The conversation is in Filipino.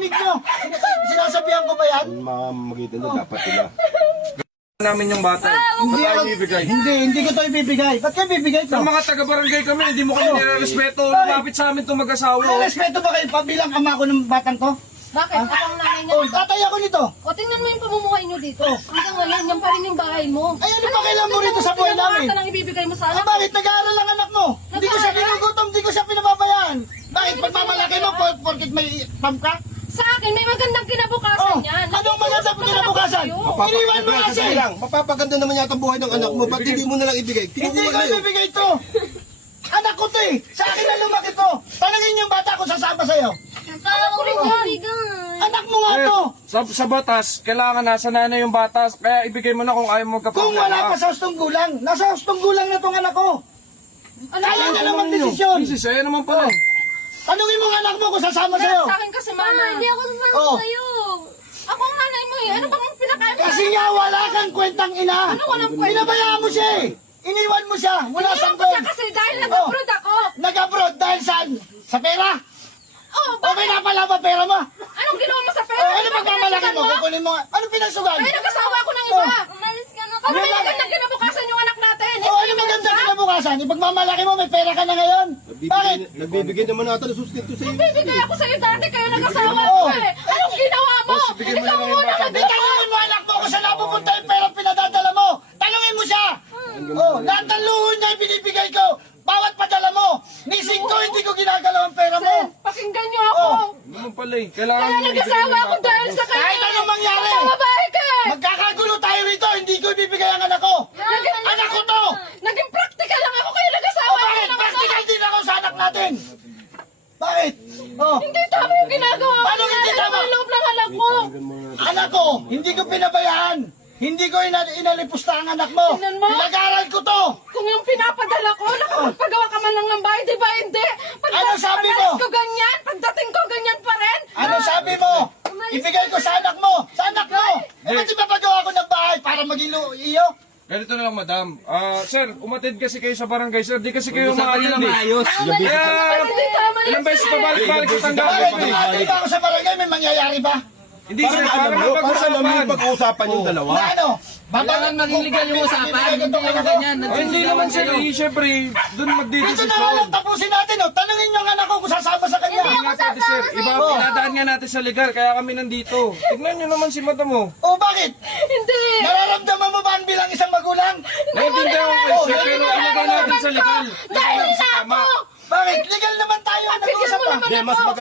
narinig nyo. Sinasabihan ko ba yan? Mamamagitan na dapat sila. Namin yung bata. Hindi ako ibibigay. Hindi ko to ibibigay. Ba't ko ibibigay to? Sa mga taga-barangay kami, hindi mo kami nire-respeto. Lumapit sa amin itong mag-asawa. May respeto ba kayo pabilang ama ko ng batang to? Bakit? Ako ang nanay niya. Oh, tatay ako nito. O, tingnan mo yung pamumuhay niyo dito. Hanggang ngayon, yan pa rin yung bahay mo. Ay, ano ba kailangan mo rito sa buhay namin? Ano lang ibibigay mo sa Ah, anak? bakit? Nag-aaral ang anak mo. Hindi ko siya ginugutom, hindi ko siya pinababayaan. Bakit? Pagmamalaki mo, porkit may pamka? Sa akin, may magandang kinabukasan Oh, yan. anong magandang kinabukasan? Iniwan mo kasi. Mapapaganda naman yata buhay ng anak mo. Ba't hindi mo na lang ibigay? Hindi Kinukuha ko na yun. ibibigay to. Anak ko to eh. Sa akin na lumaki to. Tanungin yung bata ko sasama sa'yo. Anak ko rin yan. Anak mo nga to. Sa batas, kailangan nasa nanay yung bata. Kaya ibigay mo na kung ayaw mo Kung wala pa sa hustong gulang, nasa hustong gulang na tong anak ko. Kaya na lang magdesisyon. Kasi sa'yo naman pala. Tanungin mo ang anak mo kung sasama sa'yo. Sa akin kasi, mama. Hindi ako sasama Oh. sa'yo. Ako ang nanay mo eh. Ano bang pinakain mo? Kasi nga wala kang kwentang ina. Ano walang kwenta? Pinabayaan mo siya eh. Iniwan mo siya mula sa Iniwan ko siya kasi dahil nag-abroad ako. Nag-abroad dahil saan? Sa pera? Oh, O pinapala ba pera mo? anong ginawa mo sa O pera? ano pagmamalaki mo? Kukunin mo nga. Ano pinagsugan? Ay, nag-asawa ako ng iba. Oh. Umalis ka na. Ano Ano may ba? magandang kinabukasan yung anak natin? O ano maganda kinabukasan? Ipagmamalaki mo, may pera ka na ngayon. Bakit? Nagbibigay naman ata ng sustento sa iyo. Bibigay ako sa'yo dati kayo nag-asawa Oo. ko eh. Anong ginawa mo? bigyan mo Ikaw na lang yung muna bata. nag-ikaw. Tanungin mo anak mo kung saan napupunta yung pera pinadadala mo. Tanungin mo siya. Oh, lahat ng luho niya binibigay ko. Bawat padala mo. Nising ko, hindi ko ginagalaw ang pera mo. Pakinggan niyo ako. Ano naman pala eh. Kailangan Kaya mo ibigay nag-asawa yung ako bata. dahil sa kanya. Kahit anong mangyari. Babae ka eh. Magkakagulo tayo rito, hindi ko ibibigay ang anak ko. Anak ko to. Naging practical lang ako kaya O nag-asawa ko bakit? ng Practical din ako sa anak natin. Bakit? Oh. Hindi tama yung ginagawa ko. Paano hindi tama? Ang loob ng anak ko. Anak ko, hindi ko pinabayaan. Hindi ko inalipusta ang anak mo. Tingnan mo. Pinag-aral ko to. Kung yung pinapadala ko, nakapagpagawa ka man lang ng bahay, di ba hindi? Ano sabi mo? Pag-alis ko ganyan, pagdating ko ganyan pa rin. Ano sabi mo? Ibigay ko sa anak mo. Sa anak mo. Eh, ba't di ba pagawa ko ng bahay para maging iyo? Ganito na lang, madam. Sir, umatid kasi kayo sa barangay, sir. Di kasi kayo maayos eh. Kaya, Hindi tama ilang yun, beses sir. pa balik-balik sa Bakit? tanggapan May eh. atin ba ako sa barangay? May mangyayari ba? Hindi sir, para Para alam mo mapag-usapan. yung pag-uusapan yung dalawa. Na ano? Kailangan maging legal yung usapan, hindi lang ganyan. Hindi naman sir, eh, syempre, doon Dito na nga magdidesisyon. lang tapusin natin. Oh. Tanungin yung anak ko kung sasama sa kanya. Hindi nga pwede sir, iba pinadaan nga natin sa legal, kaya kami nandito. Tignan nyo naman si madam mo. O bakit? Hindi. Nararamdaman mo ba ang bilang isang magulang? Naiintindihan ko kayo sir, pero ilagay natin sa legal. Dahil Ilagay natin sa na tama. ako. Bakit? Legal naman tayo ang Bigyan nag-uusap mo pa. naman Hindi, mas ako.